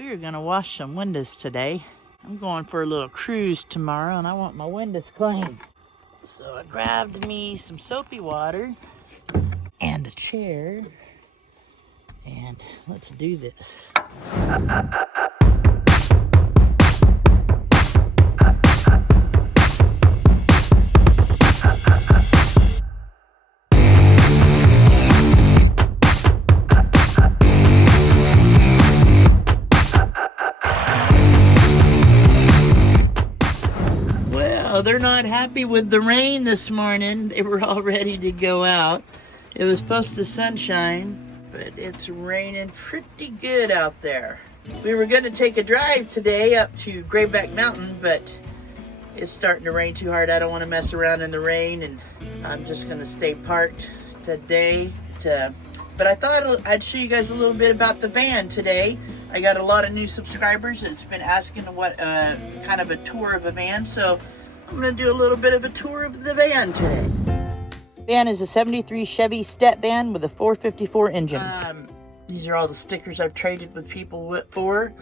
We are gonna wash some windows today. I'm going for a little cruise tomorrow and I want my windows clean. So I grabbed me some soapy water and a chair and let's do this. Well, they're not happy with the rain this morning. They were all ready to go out. It was supposed to sunshine, but it's raining pretty good out there. We were going to take a drive today up to Grayback Mountain, but it's starting to rain too hard. I don't want to mess around in the rain, and I'm just going to stay parked today. But I thought I'd show you guys a little bit about the van today. I got a lot of new subscribers that's been asking what kind of a tour of a van, so I'm going to do a little bit of a tour of the van today. Van is a 73 Chevy Step van with a 454 engine. These are all the stickers I've traded with people for.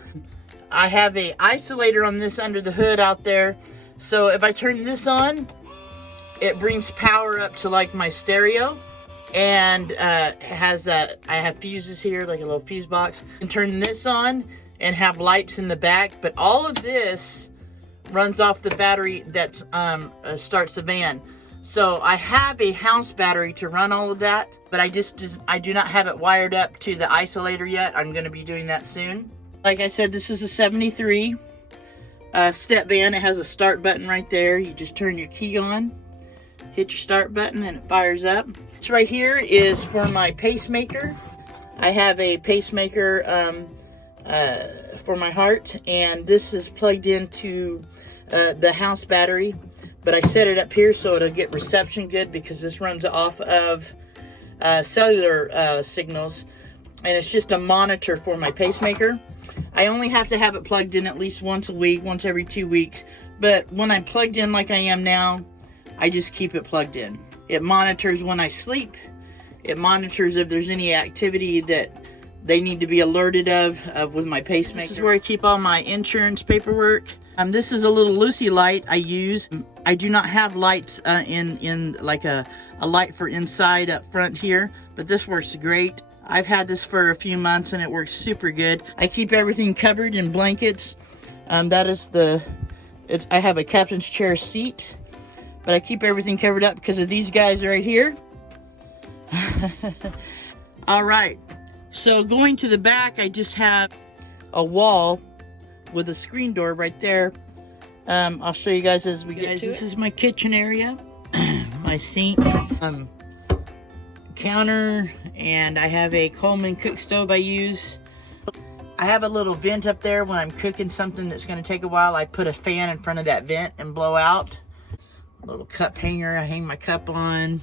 I have a isolator on this under the hood out there, so if I turn this on, it brings power up to like my stereo. And I have fuses here, like a little fuse box. I can turn this on and have lights in the back, but all of this runs off the battery that starts the van. So I have a house battery to run all of that, but I do not have it wired up to the isolator yet. I'm going to be doing that soon. Like I said, this is a 73 step van. It has a start button right there. You just turn your key on, hit your start button, and it fires up. This right here is for my pacemaker. I have a pacemaker for my heart, and this is plugged into the house battery, but I set it up here so it'll get reception good because this runs off of cellular signals, and it's just a monitor for my pacemaker. I only have to have it plugged in at least once a week, once every 2 weeks, but when I'm plugged in like I am now, I just keep it plugged in. It monitors when I sleep. It monitors if there's any activity that they need to be alerted of with my pacemaker. This is where I keep all my insurance paperwork. This is a little Lucy light I use. I do not have lights in like a light for inside up front here, but this works great. I've had this for a few months and it works super good. I keep everything covered in blankets. That is I have a captain's chair seat. But I keep everything covered up because of these guys right here. All right. So going to the back, I just have a wall with a screen door right there. I'll show you guys as we get to it. This is my kitchen area, my sink, counter, and I have a Coleman cook stove I use. I have a little vent up there when I'm cooking something that's going to take a while. I put a fan in front of that vent and blow out. Little cup hanger I hang my cup on.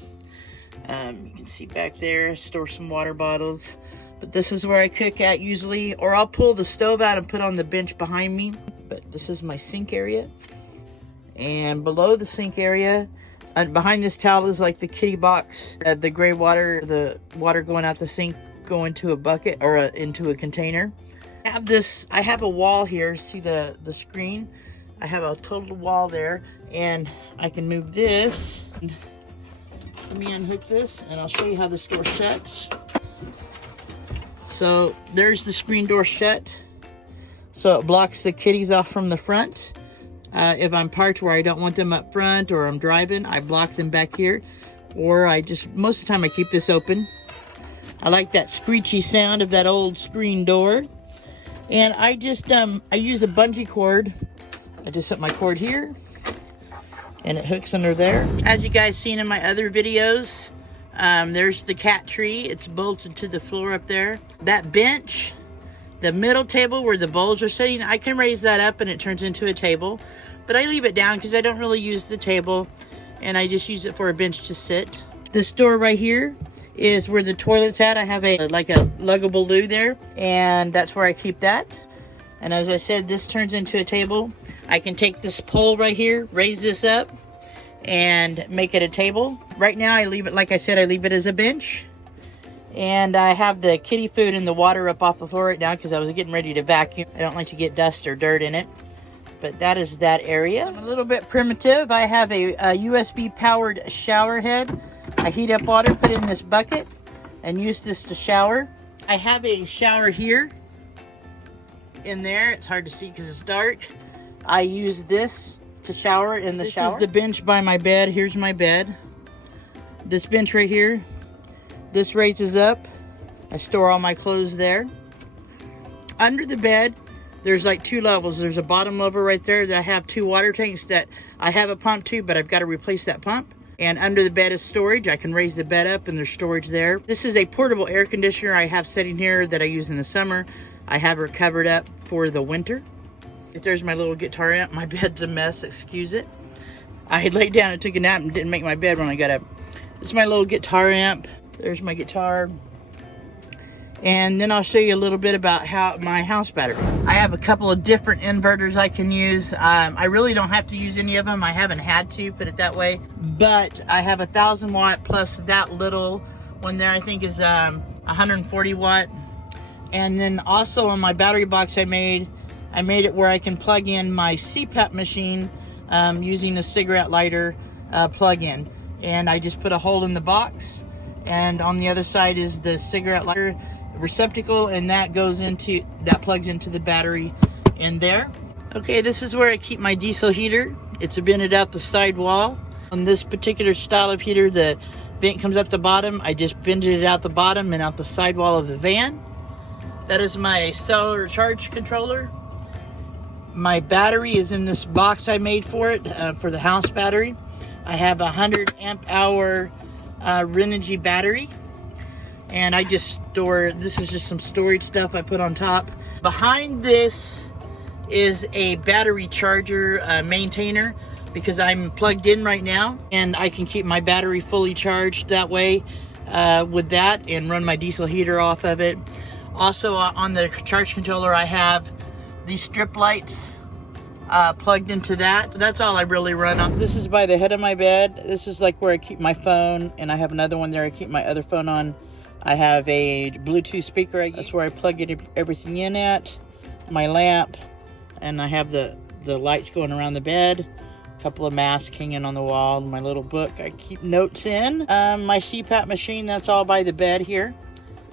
You can see back there, I store some water bottles. But this is where I cook at usually, or I'll pull the stove out and put on the bench behind me. But this is my sink area. And below the sink area, and behind this towel is like the kitty box. The gray water, the water going out the sink, go into a bucket or into a container. I have a wall here, see the screen? I have a total wall there, and I can move this. Let me unhook this, and I'll show you how this door shuts. So there's the screen door shut. So it blocks the kitties off from the front. If I'm parked where I don't want them up front or I'm driving, I block them back here. Or most of the time I keep this open. I like that screechy sound of that old screen door. And I use a bungee cord. I just put my cord here, and it hooks under there. As you guys seen in my other videos, there's the cat tree. It's bolted to the floor up there. That bench, the middle table where the bowls are sitting, I can raise that up and it turns into a table. But I leave it down because I don't really use the table, and I just use it for a bench to sit. This door right here is where the toilet's at. I have like a luggable loo there, and that's where I keep that. And as I said, this turns into a table. I can take this pole right here, raise this up, and make it a table. Right now I leave it, like I said, I leave it as a bench. And I have the kitty food and the water up off the floor right now because I was getting ready to vacuum. I don't like to get dust or dirt in it. But that is that area. I'm a little bit primitive. I have a USB powered shower head. I heat up water, put it in this bucket, and use this to shower. I have a shower here in there. It's hard to see because it's dark. I use this to shower in the shower. This is the bench by my bed. Here's my bed. This bench right here. This raises up. I store all my clothes there. Under the bed, there's like 2 levels. There's a bottom level right there that I have 2 water tanks that I have a pump too, but I've got to replace that pump. And under the bed is storage. I can raise the bed up and there's storage there. This is a portable air conditioner I have sitting here that I use in the summer. I have her covered up for the winter. There's my little guitar amp. My bed's a mess, excuse it. I had laid down and took a nap and didn't make my bed when I got up. This is my little guitar amp. There's my guitar. And then I'll show you a little bit about how my house battery. I have a couple of different inverters I can use. I really don't have to use any of them. I haven't had to, put it that way. But I have a 1,000 watt plus that little one there I think is 140 watt. And then also on my battery box I made it where I can plug in my CPAP machine using a cigarette lighter plug-in. And I just put a hole in the box. And on the other side is the cigarette lighter receptacle, and that plugs into the battery in there. Okay, this is where I keep my diesel heater. It's vented out the side wall. On this particular style of heater, the vent comes out the bottom. I just vented it out the bottom and out the side wall of the van. That is my cellular charge controller. My battery is in this box I made for it, for the house battery. I have a 100 amp hour Renogy battery. And I just store, this is just some storage stuff I put on top. Behind this is a battery charger maintainer because I'm plugged in right now and I can keep my battery fully charged that way with that and run my diesel heater off of it. Also on the charge controller I have these strip lights plugged into that. That's all I really run on. This is by the head of my bed. This is like where I keep my phone, and I have another one there I keep my other phone on. I have a Bluetooth speaker. That's where I plug everything in at. My lamp, and I have the lights going around the bed. A couple of masks hanging on the wall. My little book I keep notes in. My CPAP machine, that's all by the bed here.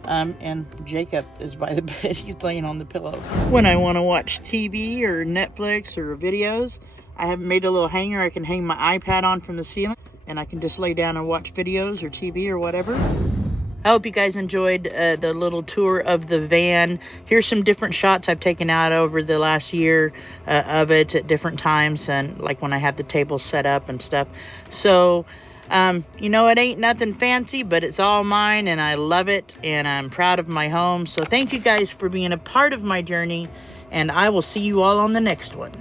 And Jacob is by the bed. He's laying on the pillow. When I want to watch TV or Netflix or videos, I have made a little hanger I can hang my iPad on from the ceiling, and I can just lay down and watch videos or TV or whatever. I hope you guys enjoyed the little tour of the van. Here's some different shots I've taken out over the last year of it at different times, and like when I have the table set up and stuff. So, you know, it ain't nothing fancy, but it's all mine, and I love it, and I'm proud of my home. So thank you guys for being a part of my journey, and I will see you all on the next one.